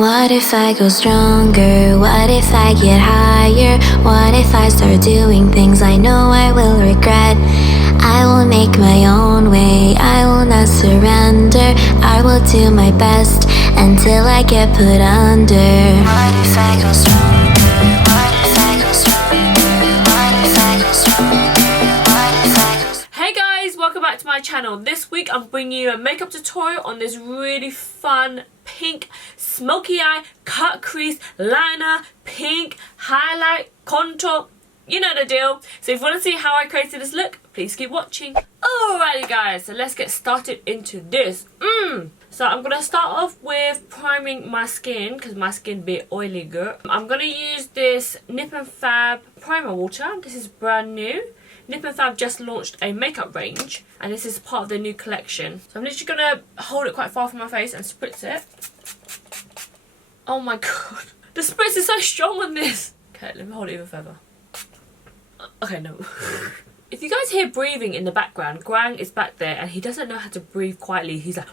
What if I go stronger? What if I get higher? What if I start doing things I know I will regret? I will make my own way, I will not surrender. I will do my best until I get put under. What if I go stronger? What if I go stronger? What if I go stronger? What if I go stronger? Hey guys, welcome back to my channel. This week I'm bringing you a makeup tutorial on this really fun pink smoky eye cut crease liner, pink highlight contour. You know the deal. So if you want to see how I created this look, please keep watching. Alrighty guys, so let's get started into this. So I'm going to start off with priming my skin because my skin be oily girl. I'm going to use this Nip and Fab primer water. This is brand new. Nip and Fab just launched a makeup range and this is part of the new collection. So I'm literally going to hold it quite far from my face and spritz it. Oh my god. The spritz is so strong on this. Okay, let me hold it even further. Okay, no. If you guys hear breathing in the background, Grang is back there and he doesn't know how to breathe quietly. He's like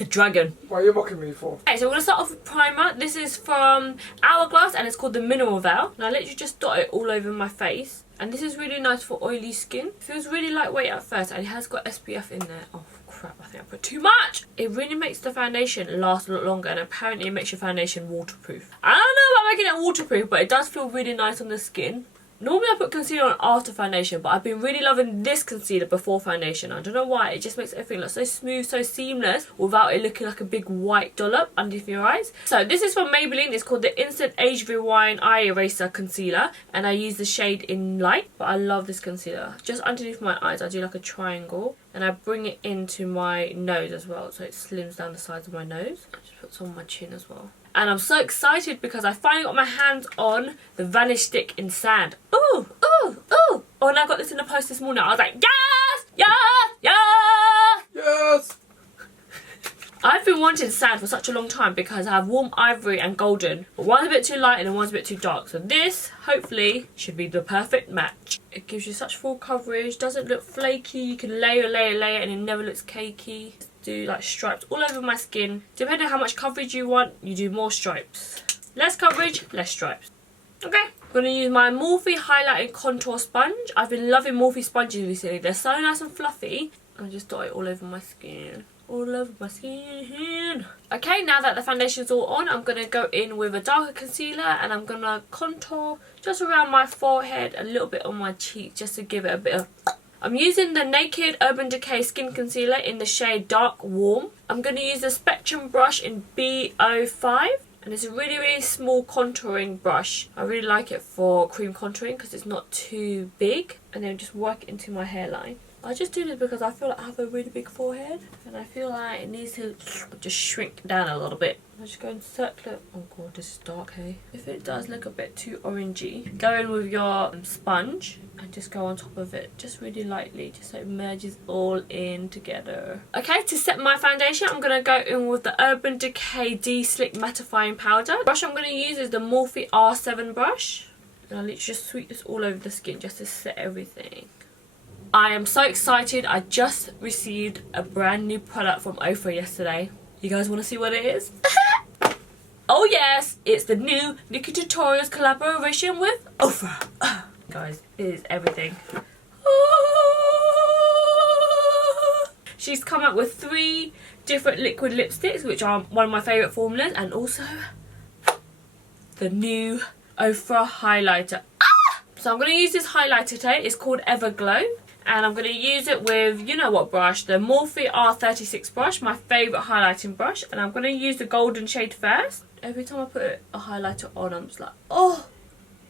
a dragon. What are you mocking me for? Okay, so we're going to start off with primer. This is from Hourglas and it's called the Mineral Veil. And I literally just dot it all over my face. And this is really nice for oily skin. It feels really lightweight at first and it has got SPF in there. Oh crap, I think I put too much. It really makes the foundation last a lot longer and apparently it makes your foundation waterproof. I don't know about making it waterproof, but it does feel really nice on the skin. Normally I put concealer on after foundation, but I've been really loving this concealer before foundation. I don't know why, it just makes everything look so smooth, so seamless, without it looking like a big white dollop underneath your eyes. So this is from Maybelline, it's called the Instant Age Rewind Eye Eraser Concealer, and I use the shade in Light, but I love this concealer. Just underneath my eyes, I do like a triangle, and I bring it into my nose as well, so it slims down the sides of my nose. I just put some on my chin as well. And I'm so excited because I finally got my hands on the Vanish stick in Sand. Ooh, ooh, ooh. Oh, and I got this in the post this morning. I was like, yes, yes, yes. Yes! I've been wanting Sand for such a long time because I have warm ivory and golden. But one's a bit too light and one's a bit too dark. So this, hopefully, should be the perfect match. It gives you such full coverage, doesn't look flaky. You can layer, layer, layer and it never looks cakey. Do like stripes all over my skin. Depending on how much coverage you want, you do more stripes. Less coverage, less stripes. Okay, I'm going to use my Morphe highlighting contour sponge. I've been loving Morphe sponges recently. They're so nice and fluffy. I just dot it all over my skin. All over my skin. Okay, now that the foundation's all on, I'm going to go in with a darker concealer and I'm going to contour just around my forehead, a little bit on my cheek, just to give it a bit of... I'm using the Naked Urban Decay Skin Concealer in the shade Dark Warm. I'm going to use the Spectrum brush in B05. And it's a really, really small contouring brush. I really like it for cream contouring because it's not too big. And then just work it into my hairline. I just do this because I feel like I have a really big forehead. And I feel like it needs to just shrink down a little bit. I just go and circle it. Oh god, this is dark, hey? If it does look a bit too orangey, go in with your sponge and just go on top of it. Just really lightly, just so it merges all in together. Okay, to set my foundation, I'm going to go in with the Urban Decay Deslick Mattifying Powder. The brush I'm going to use is the Morphe R7 brush. And I'll literally just sweep this all over the skin just to set everything. I am so excited. I just received a brand new product from Ofra yesterday. You guys want to see what it is? Oh yes, it's the new NikkieTutorials collaboration with Ofra. Guys, it is everything. She's come up with 3 different liquid lipsticks, which are one of my favourite formulas, and also the new Ofra highlighter. So I'm going to use this highlighter today. It's called Everglow. And I'm going to use it with, you know what brush, the Morphe R36 brush, my favourite highlighting brush. And I'm going to use the golden shade first. Every time I put a highlighter on, I'm just like, oh,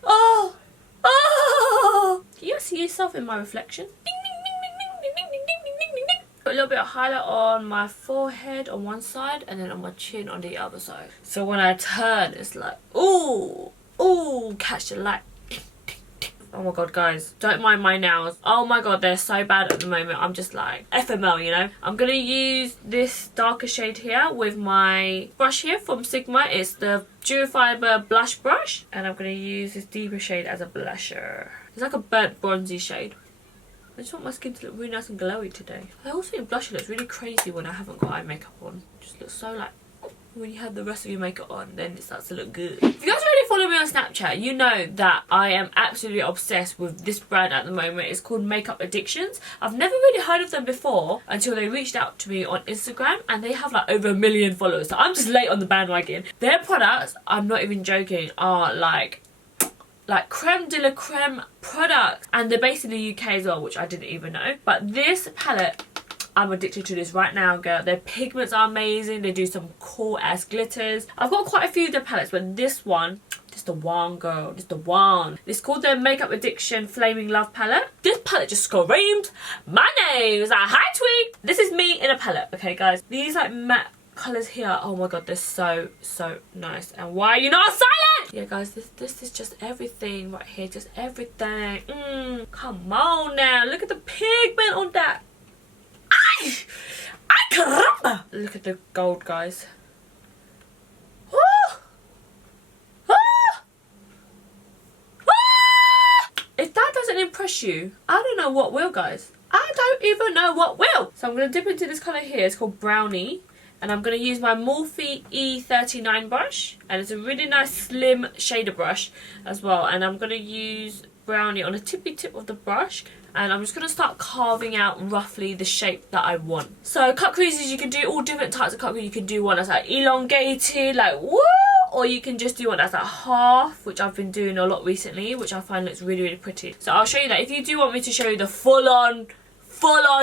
oh, oh. Can you see yourself in my reflection? Ding, ding, ding, ding, ding, ding, ding, ding, ding, ding, ding. Put a little bit of highlight on my forehead on one side and then on my chin on the other side. So when I turn, it's like, ooh, ooh, catch the light. Oh my god, guys, don't mind my nails. Oh my god, they're so bad at the moment. I'm just like FML, you know. I'm going to use this darker shade here with my brush here from Sigma. It's the Fiber Blush Brush. And I'm going to use this deeper shade as a blusher. It's like a burnt bronzy shade. I just want my skin to look really nice and glowy today. I also think blusher looks really crazy when I haven't got eye makeup on. It just looks so like when you have the rest of your makeup on, then it starts to look good. If you guys already follow me on Snapchat, you know that I am absolutely obsessed with this brand at the moment. It's called Makeup Addictions. I've never really heard of them before until they reached out to me on Instagram, and they have like over 1 million followers, so I'm just late on the bandwagon. Their products, I'm not even joking, are like creme de la creme products, and they're based in the UK as well, which I didn't even know. But this palette, I'm addicted to this right now, girl. Their pigments are amazing. They do some cool ass glitters. I've got quite a few of their palettes, but this one, this the one, girl. This the one. It's called their Makeup Addiction Flaming Love palette. This palette just screamed my name. It's like, hi tweet. This is me in a palette, okay guys. These like matte colours here, oh my god, they're so nice. And why are you not silent? Yeah guys, this is just everything right here, just everything. Come on now, look at the pigment on that. Ay caramba. Look at the gold, guys. If that doesn't impress you, I don't know what will, guys. I don't even know what will. So I'm going to dip into this colour here. It's called Brownie. And I'm going to use my Morphe E39 brush. And it's a really nice slim shader brush as well. And I'm going to use Brownie on the tippy tip of the brush. And I'm just going to start carving out roughly the shape that I want. So cut creases, you can do all different types of cut crease. You can do one that's like elongated, like woo! Or you can just do one that's like half, which I've been doing a lot recently, which I find looks really pretty. So I'll show you that. If you do want me to show you the full on,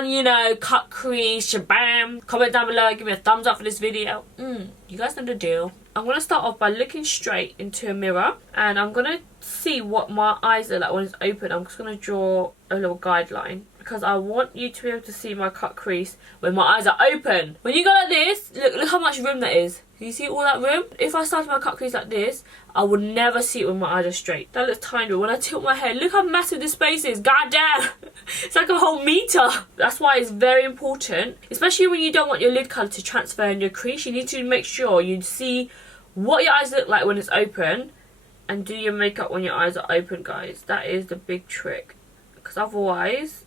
you know, cut crease, shabam, comment down below, give me a thumbs up for this video. You guys know the deal. I'm going to start off by looking straight into a mirror, and I'm going to see what my eyes are like when it's open. I'm just going to draw a little guideline, because I want you to be able to see my cut crease when my eyes are open. When you go like this, look how much room that is. You see all that room? If I started my cut crease like this, I would never see it when my eyes are straight. That looks tiny. When I tilt my head, look how massive this space is. God damn. It's like a whole meter. That's why it's very important, especially when you don't want your lid colour to transfer in your crease. You need to make sure you see what your eyes look like when it's open, and do your makeup when your eyes are open, guys. That is the big trick, because otherwise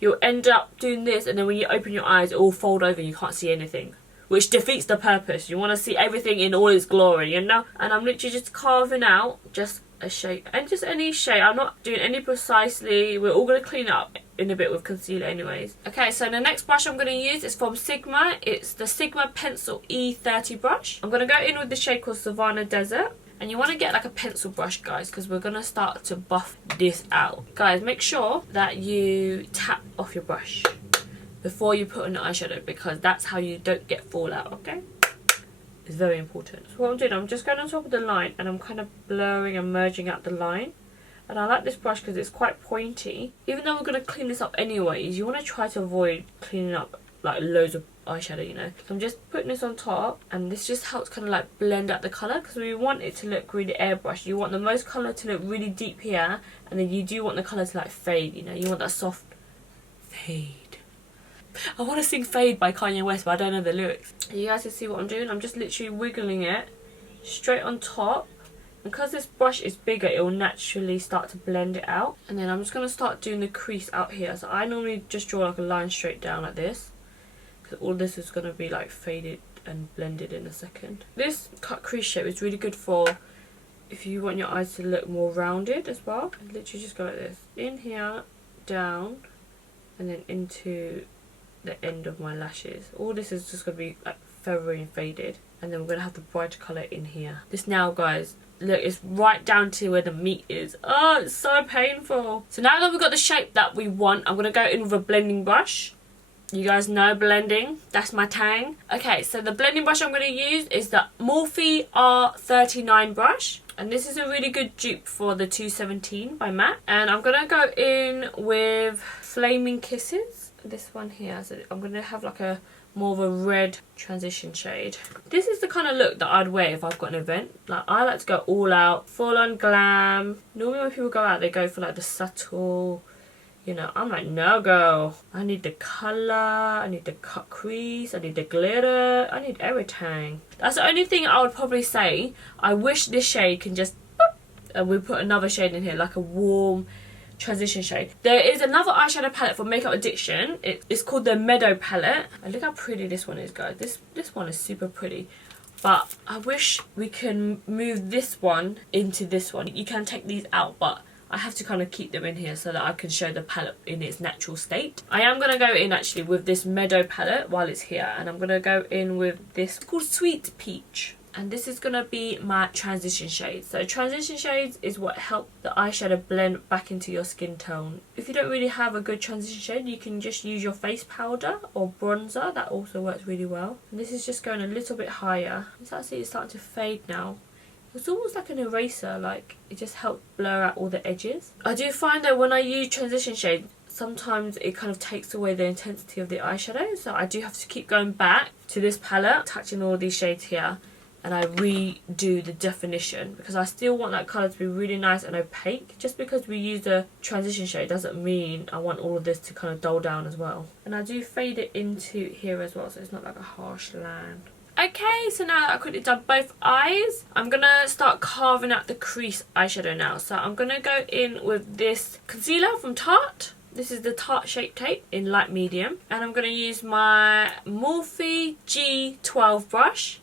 you'll end up doing this, and then when you open your eyes, it will fold over and you can't see anything, which defeats the purpose. You want to see everything in all its glory, you know? And I'm literally just carving out just a shape, and just any shape. I'm not doing any precisely. We're all going to clean up in a bit with concealer anyways. Okay, so the next brush I'm going to use is from Sigma. It's the Sigma Pencil E30 brush. I'm going to go in with the shade called Savannah Desert. And you want to get like a pencil brush, guys, because we're going to start to buff this out. Guys, make sure that you tap off your brush before you put on the eyeshadow, because that's how you don't get fallout, okay? It's very important. So what I'm doing, I'm just going on top of the line, and I'm kind of blurring and merging out the line. And I like this brush because it's quite pointy. Even though we're going to clean this up anyways, you want to try to avoid cleaning up like loads of eyeshadow, you know. So I'm just putting this on top, and this just helps kind of like blend out the colour, because we want it to look really airbrushed. You want the most colour to look really deep here, and then you do want the colour to like fade, you know. You want that soft fade. I want to sing Fade by Kanye West, but I don't know the lyrics. You guys can see what I'm doing. I'm just literally wiggling it straight on top. And because this brush is bigger, it will naturally start to blend it out. And then I'm just going to start doing the crease out here. So I normally just draw like a line straight down like this, because all this is going to be like faded and blended in a second. This cut crease shape is really good for if you want your eyes to look more rounded as well. And literally just go like this. In here, down, and then into the end of my lashes. All this is just going to be like feathery and faded. And then we're going to have the brighter colour in here. This now, guys, look, it's right down to where the meat is. Oh, it's so painful. So now that we've got the shape that we want, I'm going to go in with a blending brush. You guys know blending, that's my tang. Okay, so the blending brush I'm going to use is the Morphe R39 brush. And this is a really good dupe for the 217 by MAC. And I'm going to go in with Flaming Kisses. This one here. So I'm going to have like a more of a red transition shade. This is the kind of look that I'd wear if I've got an event. Like, I like to go all out, full on glam. Normally when people go out, they go for like the subtle, you know. I'm like, no girl, I need the colour, I need the cut crease, I need the glitter, I need everything. That's the only thing I would probably say. I wish this shade can just boop, and we put another shade in here, like a warm transition shade. There is another eyeshadow palette for Makeup Addiction. It's called the Meadow palette, and look how pretty this one is, guys. This one is super pretty. But I wish we can move this one into this one. You can take these out, but I have to kind of keep them in here so that I can show the palette in its natural state. I am going to go in actually with this Meadow palette while it's here, and I'm going to go in with this called Sweet Peach. And this is going to be my transition shade. So transition shades is what help the eyeshadow blend back into your skin tone. If you don't really have a good transition shade, you can just use your face powder or bronzer. That also works really well. And this is just going a little bit higher. It's actually starting to fade now. It's almost like an eraser, like it just helps blur out all the edges. I do find that when I use transition shade, sometimes it kind of takes away the intensity of the eyeshadow. So I do have to keep going back to this palette, touching all these shades here, and I redo the definition because I still want that colour to be really nice and opaque. Just because we use a transition shade doesn't mean I want all of this to kind of dull down as well. And I do fade it into here as well, so it's not like a harsh line. Okay, so now that I've quickly done both eyes, I'm going to start carving out the crease eyeshadow now. So I'm going to go in with this concealer from Tarte. This is the Tarte Shape Tape in light medium. And I'm going to use my Morphe G12 brush.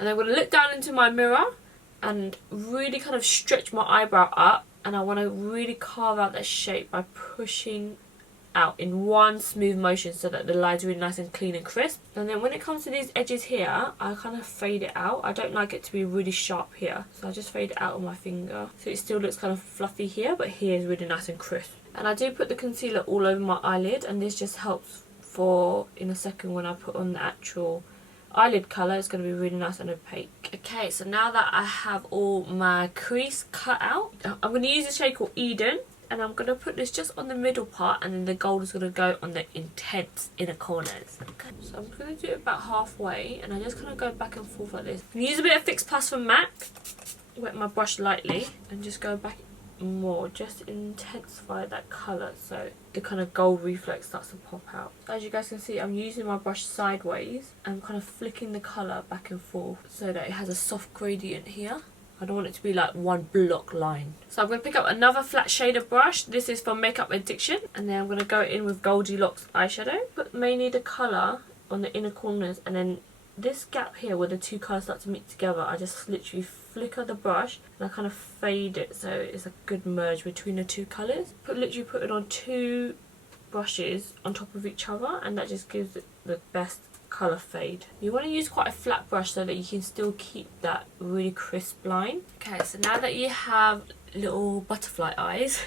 And I'm going to look down into my mirror and really kind of stretch my eyebrow up. And I want to really carve out that shape by pushing out in one smooth motion so that the line's really nice and clean and crisp. And then when it comes to these edges here, I kind of fade it out. I don't like it to be really sharp here, so I just fade it out on my finger so it still looks kind of fluffy here, but here is really nice and crisp. And I do put the concealer all over my eyelid, and this just helps for in a second when I put on the actual eyelid colour. It's going to be really nice and opaque. Okay, so now that I have all my crease cut out, I'm going to use a shade called Eden. And I'm going to put this just on the middle part, and then the gold is going to go on the intense inner corners. Okay. So I'm going to do it about halfway, and I just kind of go back and forth like this. Use a bit of Fix Plus from MAC. Wet my brush lightly and just go back more. Just intensify that colour so the kind of gold reflex starts to pop out. As you guys can see, I'm using my brush sideways. I'm kind of flicking the colour back and forth so that it has a soft gradient here. I don't want it to be like one block line. So I'm going to pick up another flat shader brush. This is from Makeup Addiction. And then I'm going to go in with Goldilocks eyeshadow. Put mainly the colour on the inner corners. And then this gap here where the two colours start to meet together, I just literally flicker the brush. And I kind of fade it so it's a good merge between the two colours. Literally put it on two brushes on top of each other. And that just gives it the best colour fade. You want to use quite a flat brush so that you can still keep that really crisp line. Okay, so now that you have little butterfly eyes,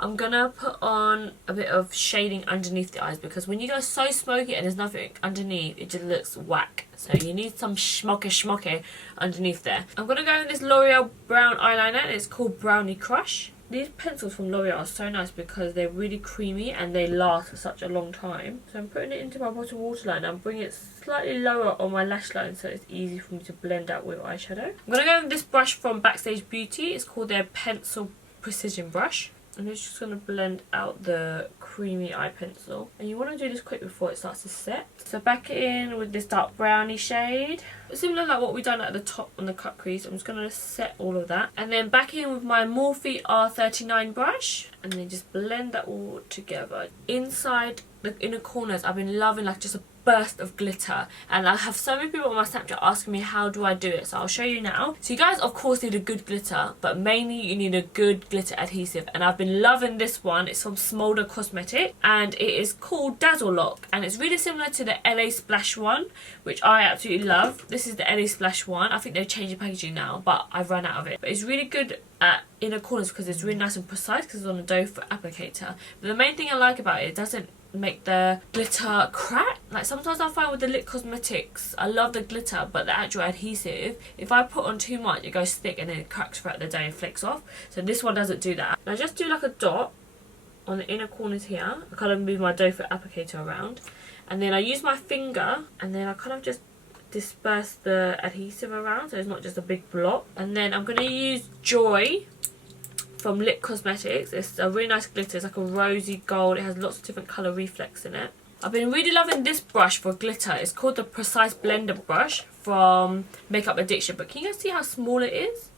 I'm gonna put on a bit of shading underneath the eyes, because when you go so smoky and there's nothing underneath, it just looks whack. So you need some schmocky underneath there. I'm gonna go in this L'Oreal brown eyeliner, and it's called Brownie Crush. These pencils from L'Oreal are so nice because they're really creamy and they last for such a long time. So I'm putting it into my bottom waterline and bringing it slightly lower on my lash line so it's easy for me to blend out with eyeshadow. I'm going to go with this brush from Backstage Beauty. It's called their Pencil Precision Brush. And it's just going to blend out the creamy eye pencil. And you want to do this quick before it starts to set. So back in with this dark brownie shade. Similar like what we've done at the top on the cut crease. I'm just going to set all of that. And then back in with my Morphe R39 brush. And then just blend that all together. Inside the inner corners, I've been loving like just a burst of glitter, and I have so many people on my Snapchat asking me how do I do it, so I'll show you now. So you guys of course need a good glitter, but mainly you need a good glitter adhesive, and I've been loving this one. It's from Smolder Cosmetics and it is called Dazzle Lock, and it's really similar to the LA Splash one, which I absolutely love. This is the LA Splash one. I think they've changed the packaging now, but I've run out of it. But it's really good at inner corners because it's really nice and precise because it's on a doe foot applicator. But the main thing I like about it doesn't make the glitter crack. Like sometimes I find with the Lit Cosmetics, I love the glitter, but the actual adhesive, if I put on too much, it goes thick and then it cracks throughout the day and flakes off. So this one doesn't do that. And I just do like a dot on the inner corners here. I kind of move my doe foot applicator around, and then I use my finger and then I kind of just disperse the adhesive around so it's not just a big block. And then I'm going to use Joy from Lit Cosmetics. It's a really nice glitter. It's like a rosy gold. It has lots of different colour reflex in it. I've been really loving this brush for glitter. It's called the Precise Blender brush from Makeup Addiction. But can you guys see how small it is?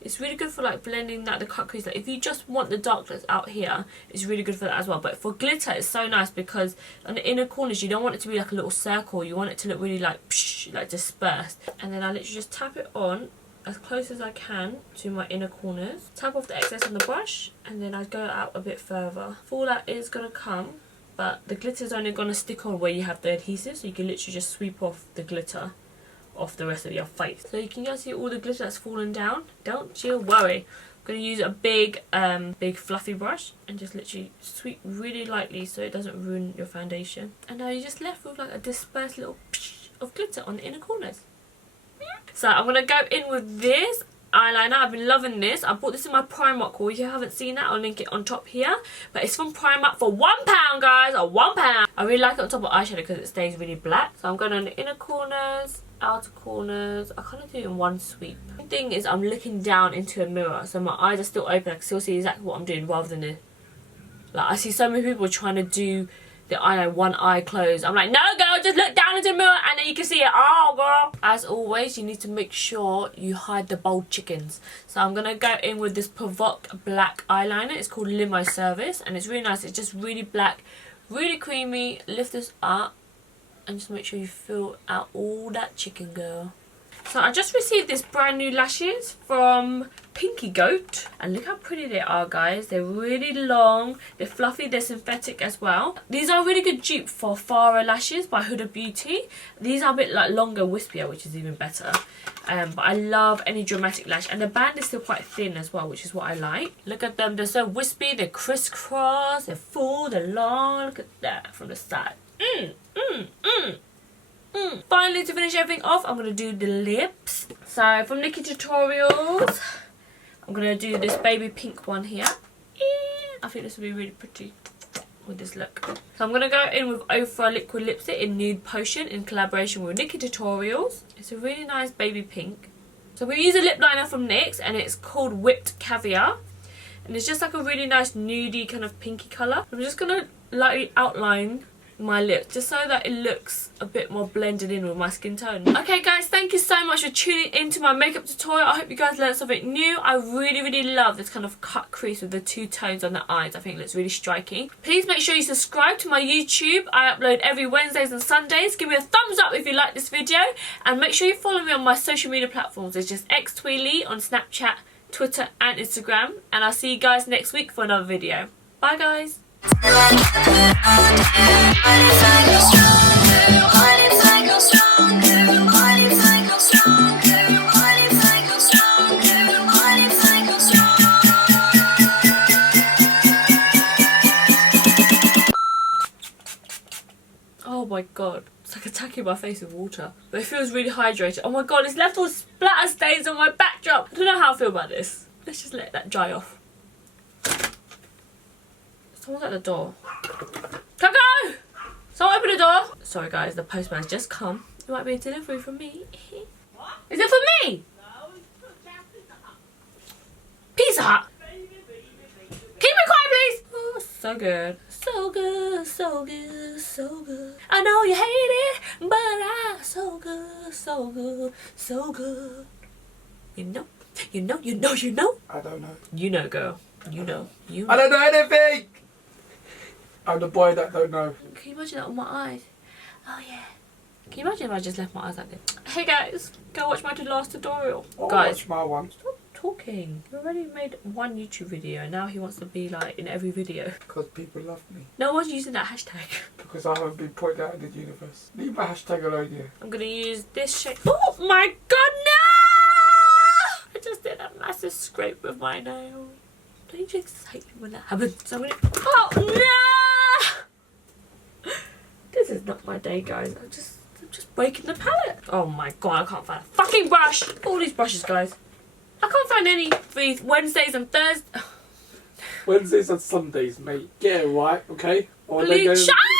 It's really good for like blending that the cut crease. Like if you just want the darkness out here, it's really good for that as well. But for glitter, it's so nice because on the inner corners you don't want it to be like a little circle. You want it to look really like psh, like dispersed. And then I literally just tap it on as close as I can to my inner corners. Tap off the excess on the brush, and then I go out a bit further. Fallout is gonna come, but the glitter is only gonna stick on where you have the adhesive, so you can literally just sweep off the glitter off the rest of your face. So you can just see all the glitter that's fallen down. Don't you worry. I'm going to use a big fluffy brush and just literally sweep really lightly so it doesn't ruin your foundation. And now you're just left with like a dispersed little psh of glitter on the inner corners. So I'm going to go in with this eyeliner. I've been loving this. I bought this in my Primark haul. If you haven't seen that, I'll link it on top here. But it's from Primark for £1, guys. £1. I really like it on top of eyeshadow because it stays really black. So I'm going on the inner corners, outer corners. I kind of do it in one sweep. The thing is, I'm looking down into a mirror, so my eyes are still open. I can still see exactly what I'm doing rather than like I see so many people trying to do the eyeliner one eye closed. I'm like, no girl, just look down into the mirror and then you can see it. Oh girl. As always, you need to make sure you hide the bold chickens. So I'm gonna go in with this Provoke black eyeliner. It's called Limo Service and it's really nice. It's just really black, really creamy. Lift this up and just make sure you fill out all that chicken, girl. So I just received this brand new lashes from Pinky Goat. And look how pretty they are, guys. They're really long, they're fluffy, they're synthetic as well. These are a really good dupe for Farah lashes by Huda Beauty. These are a bit like longer, wispier, which is even better. But I love any dramatic lash. And the band is still quite thin as well, which is what I like. Look at them, they're so wispy, they're crisscross, they're full, they're long. Look at that from the side. Finally, to finish everything off, I'm going to do the lips. So from NikkieTutorials, I'm going to do this baby pink one here. I think this will be really pretty with this look. So I'm going to go in with Ofra liquid lipstick in Nude Potion in collaboration with NikkieTutorials. It's a really nice baby pink. So we use a lip liner from NYX and it's called Whipped Caviar. And it's just like a really nice nudie kind of pinky colour. I'm just going to lightly outline my lips just so that it looks a bit more blended in with my skin tone. Okay guys, thank you so much for tuning into my makeup tutorial. I hope you guys learned something new. I really love this kind of cut crease with the two tones on the eyes. I think it looks really striking. Please make sure you subscribe to my YouTube. I upload every Wednesdays and Sundays. Give me a thumbs up if you like this video and make sure you follow me on my social media platforms. It's just Xthuyle on Snapchat, Twitter and Instagram, and I'll see you guys next week for another video. Bye guys. Oh my god, it's like attacking my face with water. But it feels really hydrated. Oh my god, it's left all splatter stains on my backdrop. I don't know how I feel about this. Let's just let that dry off. Someone's at the door. Coco! Someone open the door! Sorry guys, the postman has just come. It might be a delivery from me. What? Is it for me? No, it's for Pizza Hut. Pizza Hut? Keep it quiet, please! Oh, so good. So good, so good, so good. I know you hate it, but I so good, so good, so good. You know? You know? You know? You know? I don't know. You know, girl. You know. You know. I don't know anything! I'm the boy that don't know. Can you imagine that on my eyes? Oh yeah. Can you imagine if I just left my eyes like this? Hey guys, go watch my last tutorial. I'll guys, watch my one. Stop talking. You already made one YouTube video and now he wants to be like in every video. Because people love me. No one's using that hashtag. Because I haven't been pointed out in the universe. Leave my hashtag alone, yeah. I'm gonna use this shade. Oh my god, no! I just did a massive scrape with my nail. Don't you just hate me when that happens? So I'm gonna. Oh no! This is not my day, guys. I'm just breaking the palette. Oh my god, I can't find a fucking brush. All these brushes, guys. I can't find any for Wednesdays and Thursdays. Wednesdays and Sundays, mate. Get it right, okay? Please shut up!